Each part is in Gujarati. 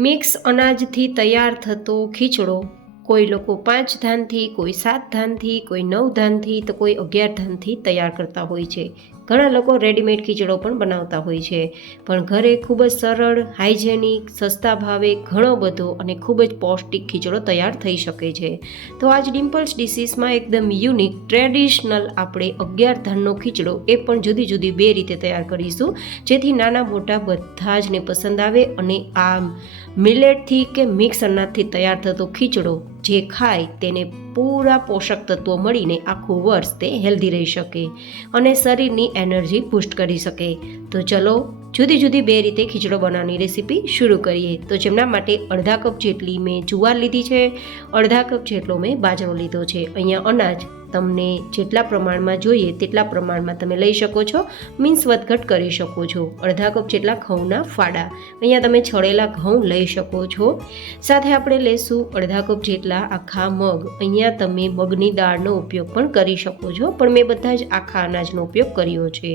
મિક્સ અનાજથી તૈયાર થતો ખીચડો કોઈ લોકો 5 ધાનથી, કોઈ 7 ધાનથી, કોઈ 9 ધાનથી તો કોઈ 11 ધાનથી તૈયાર કરતા હોય છે. ઘણા લોકો રેડીમેડ ખીચડો પણ બનાવતા હોય છે, પણ ઘરે ખૂબ જ સરળ, હાઇજેનિક, સસ્તા ભાવે ઘણો બધો અને ખૂબ જ પૌષ્ટિક ખીચડો તૈયાર થઈ શકે છે. તો આજ ડિમ્પલ્સ ડિશીસમાં એકદમ યુનિક ટ્રેડિશનલ આપણે 11 ધાનનો ખીચડો એ પણ જુદી જુદી 2 રીતે તૈયાર કરીશું, જેથી નાના મોટા બધા જને પસંદ આવે અને આ મિલેટથી કે મિક્સ અનાજથી તૈયાર થતો ખીચડો જે ખાય તેને પૂરા પોષક તત્વો મળીને આખું વર્ષ તે હેલ્ધી રહી શકે અને શરીરની એનર્જી બૂસ્ટ કરી શકે. તો ચલો જુદી જુદી 2 રીતે ખીચડો બનાવવાની રેસીપી શરૂ કરીએ. તો જેમના માટે અડધા કપ જેટલી મેં જુવાર લીધી છે, અડધા કપ જેટલો મેં બાજરો લીધો છે. અહીંયા અનાજ તમને જેટલા પ્રમાણમાં જોઈએ તેટલા પ્રમાણમાં તમે લઈ શકો છો, મીન્સ વધઘટ કરી શકો છો. અડધા કપ જેટલા ઘઉંના ફાડા, અહીંયા તમે છળેલા ઘઉં લઈ શકો છો. સાથે આપણે લઈશું અડધા કપ જેટલા આખા મગ, અહીંયા તમે મગની દાળનો ઉપયોગ પણ કરી શકો છો, પણ મેં બધા જ આખા અનાજનો ઉપયોગ કર્યો છે.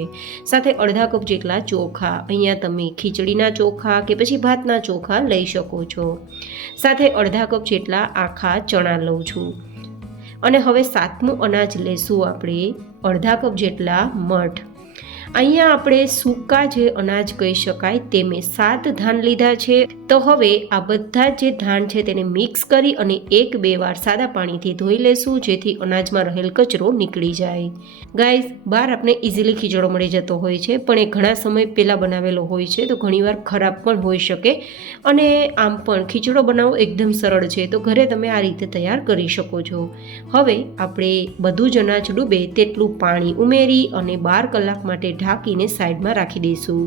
સાથે અડધા કપ જેટલા ચોખા, અહીંયા તમે ખીચડીના ચોખા કે પછી ભાતના ચોખા લઈ શકો છો. સાથે અડધા કપ જેટલા આખા ચણા લઉં છું. અને હવે 7મું અનાજ લેશું આપણે અડધા કપ જેટલા મઠ. અહીંયા આપણે સૂકા જે અનાજ કહી શકાય તે મેં 7 ધાન લીધા છે. તો હવે આ બધા જે ધાન છે તેને મિક્સ કરી અને 1-2 વાર સાદા પાણીથી ધોઈ લેશું, જેથી અનાજમાં રહેલ કચરો નીકળી જાય. ગાઈઝ, બહાર આપણે ઇઝીલી ખીચડો મળી જતો હોય છે, પણ એ ઘણા સમય પહેલાં બનાવેલો હોય છે, તો ઘણીવાર ખરાબ પણ હોઈ શકે. અને આમ પણ ખીચડો બનાવવો એકદમ સરળ છે, તો ઘરે તમે આ રીતે તૈયાર કરી શકો છો. હવે આપણે બધું જ અનાજ ડૂબે તેટલું પાણી ઉમેરી અને 12 કલાક માટે ઢાંકીને સાઈડમાં રાખી દઈશું.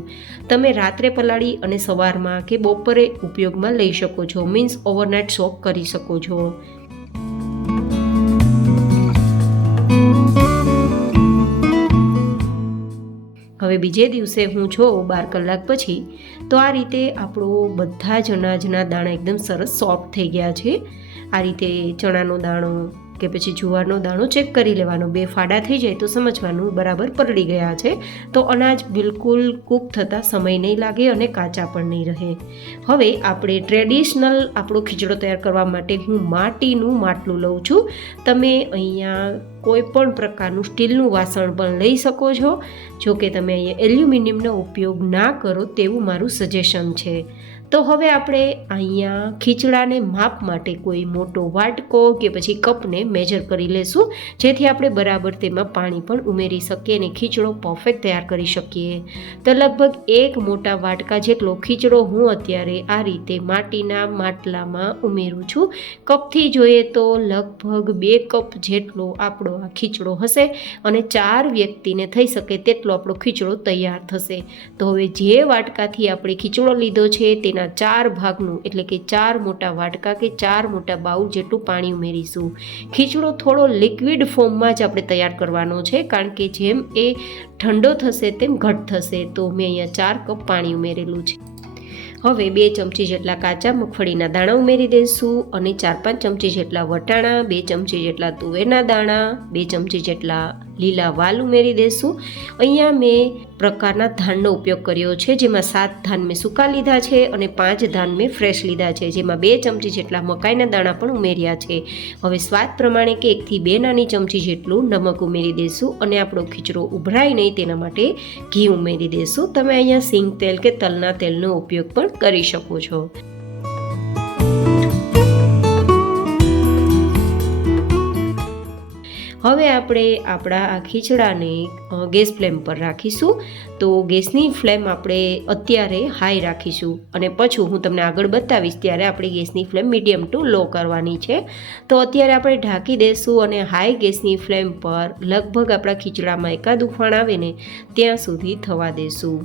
તમે રાત્રે પલાળી અને સવારમાં કે બપોરે ઉપયોગમાં લઈ શકો છો, મીન્સ ઓવરનાઇટ સોક કરી શકો છો. હવે બીજે દિવસે હું છું 12 કલાક પછી, તો આ રીતે આપણો બધા જ અનાજના દાણા એકદમ સરસ સોફ્ટ થઈ ગયા છે. આ રીતે ચણાનો દાણો કે પછી જુવારનો દાણો ચેક કરી લેવાનો, 2 ફાડા થઈ જાય તો સમજવાનું બરાબર પલળી ગયા છે. તો અનાજ બિલકુલ કૂક થતાં સમય નહીં લાગે અને કાચા પણ નહીં રહે. હવે આપણે ટ્રેડિશનલ આપણો ખીચડો તૈયાર કરવા માટે હું માટીનું માટલું લઉં છું. તમે અહીંયા કોઈ પણ પ્રકારનું સ્ટીલનું વાસણ પણ લઈ શકો છો. જો કે તમે અહીંયા એલ્યુમિનિયમનો ઉપયોગ ના કરો તેવું મારું સજેશન છે. તો હવે આપણે અહીંયા ખીચડાને માપ માટે કોઈ મોટો વાટકો કે પછી કપને મેજર કરી લેશું, જેથી આપણે બરાબર તેમાં પાણી પણ ઉમેરી શકીએ અને ખીચડો પરફેક્ટ તૈયાર કરી શકીએ. તો લગભગ 1 મોટા વાટકા જેટલો ખીચડો હું અત્યારે આ રીતે માટીના માટલામાં ઉમેરું છું. કપથી જોઈએ તો લગભગ 2 કપ જેટલો આપણો આ ખીચડો હશે અને 4 વ્યક્તિને થઈ શકે તેટલો આપણો ખીચડો તૈયાર થશે. તો હવે જે વાટકાથી આપણે ખીચડો લીધો છે તેના 4 ભાગનું, એટલે કે 4 મોટા વાટકા કે 4 મોટા બાઉલ જેટલું પાણી ઉમેરીશું. ખીચડો થોડો લિક્વિડ ફોર્મમાં જ આપણે તૈયાર કરવાનો છે, કારણ કે જેમ એ ઠંડો થશે તેમ ઘટ થશે. તો મેં અહીંયા 4 કપ પાણી ઉમેરેલું છે. હવે 2 ચમચી જેટલા કાચા મગફળીના દાણા ઉમેરી દઈશું અને 4-5 ચમચી જેટલા વટાણા, 2 ચમચી જેટલા તુવેરના દાણા, 2 ચમચી જેટલા લીલા વાલ ઉમેરી દઈશું. અહીંયા મેં પ્રકારના ધાનનો ઉપયોગ કર્યો છે, જેમાં 7 ધાન મેં સૂકા લીધા છે અને 5 ધાન મેં ફ્રેશ લીધા છે, જેમાં 2 ચમચી જેટલા મકાઈના દાણા પણ ઉમેર્યા છે. હવે સ્વાદ પ્રમાણે કે 1 થી 2 નાની ચમચી જેટલું નમક ઉમેરી દઈશું અને આપણો ખીચડો ઉભરાય નહીં તેના માટે ઘી ઉમેરી દઈશું. તમે અહીંયા સિંગ તેલ કે તલના તેલનો ઉપયોગ પણ કરી શકો છો. હવે આપણે આપણા આ ખીચડાને ગેસ ફ્લેમ પર રાખીશું. તો ગેસની ફ્લેમ આપણે અત્યારે હાઈ રાખીશું અને પછી હું તમને આગળ બતાવીશ ત્યારે આપણે ગેસની ફ્લેમ મીડિયમ ટુ લો કરવાની છે. તો અત્યારે આપણે ઢાંકી દઈશું અને હાઈ ગેસની ફ્લેમ પર લગભગ આપણા ખીચડામાં એકાદ ઉફાણ આવે ને ત્યાં સુધી થવા દઈશું.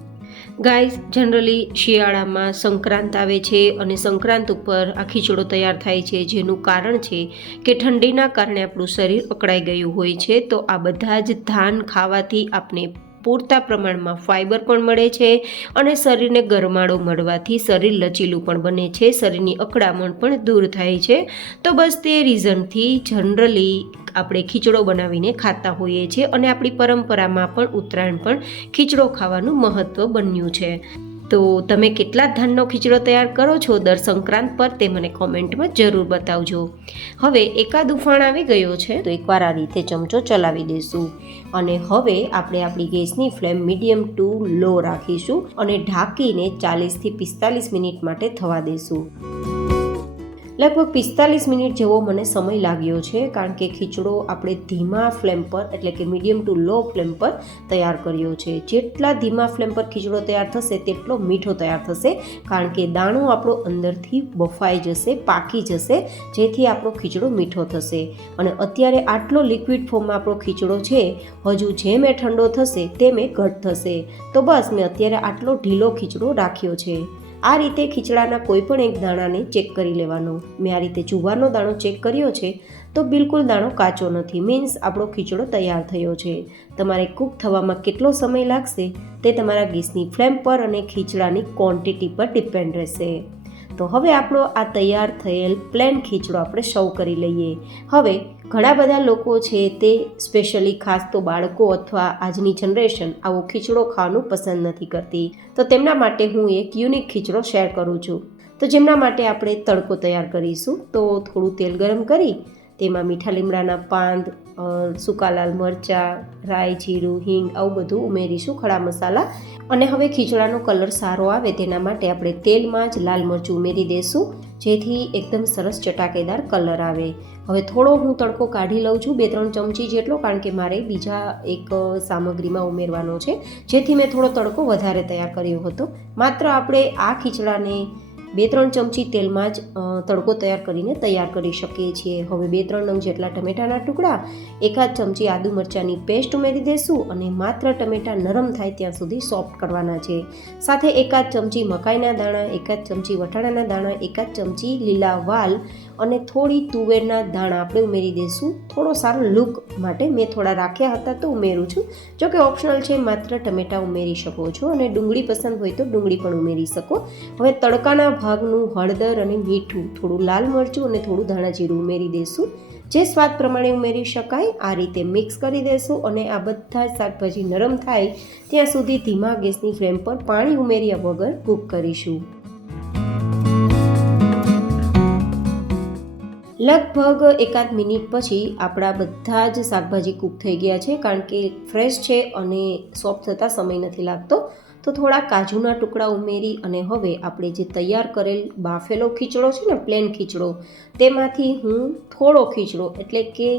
ગાઈઝ, જનરલી શિયાળામાં સંક્રાંત આવે છે અને સંક્રાંત ઉપર આ ખીચડો તૈયાર થાય છે, જેનું કારણ છે કે ઠંડીના કારણે આપણું શરીર અકળાઈ ગયું હોય છે. તો આ બધા જ ધાન ખાવાથી આપણે પૂરતા પ્રમાણમાં ફાઇબર પણ મળે છે અને શરીરને ગરમાળો મળવાથી શરીર લચીલું પણ બને છે, શરીરની અકળામણ પણ દૂર થાય છે. તો બસ તે રીઝનથી જનરલી આપણે ખીચડો બનાવીને ખાતા હોઈએ છીએ અને આપણી પરંપરામાં પણ ઉત્તરાયણ પણ ખીચડો ખાવાનું મહત્ત્વ બન્યું છે. તો તમે કેટલા ધાનનો ખીચડો તૈયાર કરો છો દર સંક્રાંત પર તે મને કોમેન્ટમાં જરૂર બતાવજો. હવે એકાદ ઉફાણ આવી ગયો છે તો એકવાર આ રીતે ચમચો ચલાવી દઈશું અને હવે આપણે આપણી ગેસની ફ્લેમ મીડિયમ ટુ લો રાખીશું અને ઢાંકીને 40થી 45 મિનિટ માટે થવા દઈશું. લગભગ 45 મિનિટ જેવો મને સમય લાગ્યો છે, કારણ કે ખીચડો આપણે ધીમા ફ્લેમ પર એટલે કે મીડિયમ ટુ લો ફ્લેમ પર તૈયાર કર્યો છે. જેટલા ધીમા ફ્લેમ પર ખીચડો તૈયાર થશે તેટલો મીઠો તૈયાર થશે, કારણ કે દાણો આપણો અંદરથી બફાઈ જશે, પાકી જશે, જેથી આપણો ખીચડો મીઠો થશે. અને અત્યારે આટલો લિક્વિડ ફોર્મમાં આપણો ખીચડો છે, હજુ જેમ એ ઠંડો થશે તેમ એ ઘટ થશે. તો બસ મેં અત્યારે આટલો ઢીલો ખીચડો રાખ્યો છે. આ રીતે ખીચડાના કોઈ પણ એક દાણાને ચેક કરી લેવાનો. મેં આ રીતે જુવારનો દાણો ચેક કર્યો છે તો બિલકુલ દાણો કાચો નથી, મીન્સ આપણો ખીચડો તૈયાર થયો છે. તમારે કૂક થવામાં કેટલો સમય લાગશે તે તમારા ગેસની ફ્લેમ પર અને ખીચડાની ક્વોન્ટિટી પર ડિપેન્ડ રહેશે. તો હવે આપણો આ તૈયાર થયેલ પ્લેન ખીચડો આપણે સર્વ કરી લઈએ. હવે ઘણા બધા લોકો છે તે સ્પેશિયલી ખાસ તો બાળકો અથવા આજની જનરેશન આવો ખીચડો ખાવાનું પસંદ નથી કરતી, તો તેમના માટે હું એક યુનિક ખીચડો શેર કરું છું. તો જેમના માટે આપણે તડકો તૈયાર કરીશું. તો થોડું તેલ ગરમ કરી તેમાં મીઠા લીમડાના પાન, સૂકા લાલ મરચાં, રાઈ, જીરું, હિંગ આવું બધું ઉમેરીશું, ખડા મસાલા. અને હવે ખીચડાનો કલર સારો આવે તેના માટે આપણે તેલમાં જ લાલ મરચું ઉમેરી દઈશું, જેથી એકદમ સરસ ચટાકેદાર કલર આવે. હવે થોડો હું તડકો કાઢી લઉં છું, 2-3 ચમચી જેટલો, કારણ કે મારે બીજા એક સામગ્રીમાં ઉમેરવાનો છે, જેથી મેં થોડો તડકો વધારે તૈયાર કર્યો હતો. માત્ર આપણે આ ખીચડાને 2-3 ચમચી તેલમાં જ તડકો તૈયાર કરીને તૈયાર કરી શકીએ છીએ. હવે 2-3 નંગ જેટલા ટમેટાના ટુકડા, 1 ચમચી આદુ મરચાંની પેસ્ટ ઉમેરી દઈશું અને માત્ર ટમેટા નરમ થાય ત્યાં સુધી સોફ્ટ કરવાના છે. સાથે 1 ચમચી મકાઈના દાણા, 1 ચમચી વટાણાના દાણા, 1 ચમચી લીલા વાલ અને થોડી તુવેરના દાણા આપણે ઉમેરી દઈશું. થોડો સારો લુક માટે મેં થોડા રાખ્યા હતા તો ઉમેરું છું, જોકે ઓપ્શનલ છે, માત્ર ટમેટા ઉમેરી શકો છો અને ડુંગળી પસંદ હોય તો ડુંગળી પણ ઉમેરી શકો. હવે તડકાના ભાગનું હળદર અને મીઠું, થોડું લાલ મરચું અને થોડું ધાણા જીરું ઉમેરી દઈશું, જે સ્વાદ પ્રમાણે ઉમેરી શકાય. આ રીતે મિક્સ કરી દઈશું અને આ બધા જ શાકભાજી નરમ થાય ત્યાં સુધી ધીમા ગેસની ફ્લેમ પર પાણી ઉમેર્યા વગર કૂક કરીશું. લગભગ 1 મિનિટ પછી આપણા બધા જ શાકભાજી કૂક થઈ ગયા છે, કારણ કે ફ્રેશ છે અને સોફ્ટ થતાં સમય નથી લાગતો. તો થોડા કાજુના ટુકડા ઉમેરી અને હવે આપણે જે તૈયાર કરેલ બાફેલો ખીચડો છે ને, પ્લેન ખીચડો, તેમાંથી હું થોડો ખીચડો એટલે કે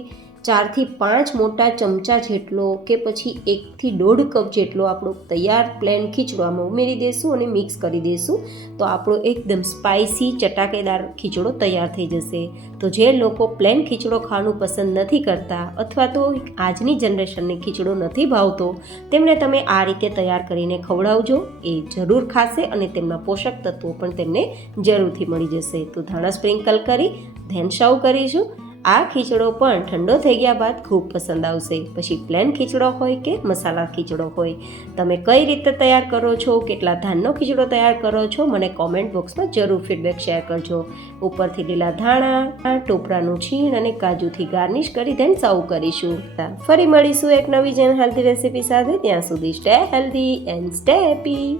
4 થી 5 મોટા ચમચા જેટલો કે પછી 1 થી 1.5 કપ જેટલો આપણો તૈયાર પ્લેન ખીચડો આમાં ઉમેરી દઈશું અને મિક્સ કરી દઈશું. તો આપણો એકદમ સ્પાઇસી ચટાકેદાર ખીચડો તૈયાર થઈ જશે. તો જે લોકો પ્લેન ખીચડો ખાવાનું પસંદ નથી કરતા અથવા તો આજની જનરેશનને ખીચડો નથી ભાવતો, તેમને તમે આ રીતે તૈયાર કરીને ખવડાવજો, એ જરૂર ખાશે અને તેમના પોષક તત્વો પણ તેમને જરૂરથી મળી જશે. તો ધાણા સ્પ્રિંકલ કરી ધેન સર્વ કરીશું. આ ખીચડો પણ ઠંડો થઈ ગયા બાદ ખૂબ પસંદ આવશે. પછી પ્લેન ખીચડો હોય કે મસાલા ખીચડો હોય, તમે કઈ રીતે તૈયાર કરો છો, કેટલા ધાનનો ખીચડો તૈયાર કરો છો, મને કોમેન્ટ બોક્સમાં જરૂર ફીડબેક શેર કરજો. ઉપરથી લીલા ધાણા, ટોપરાનું છીણ અને કાજુથી ગાર્નિશ કરી ધેન સર્વ કરીશું. ફરી મળીશું એક નવી જેન હેલ્ધી રેસીપી સાથે. ત્યાં સુધી stay healthy and stay happy.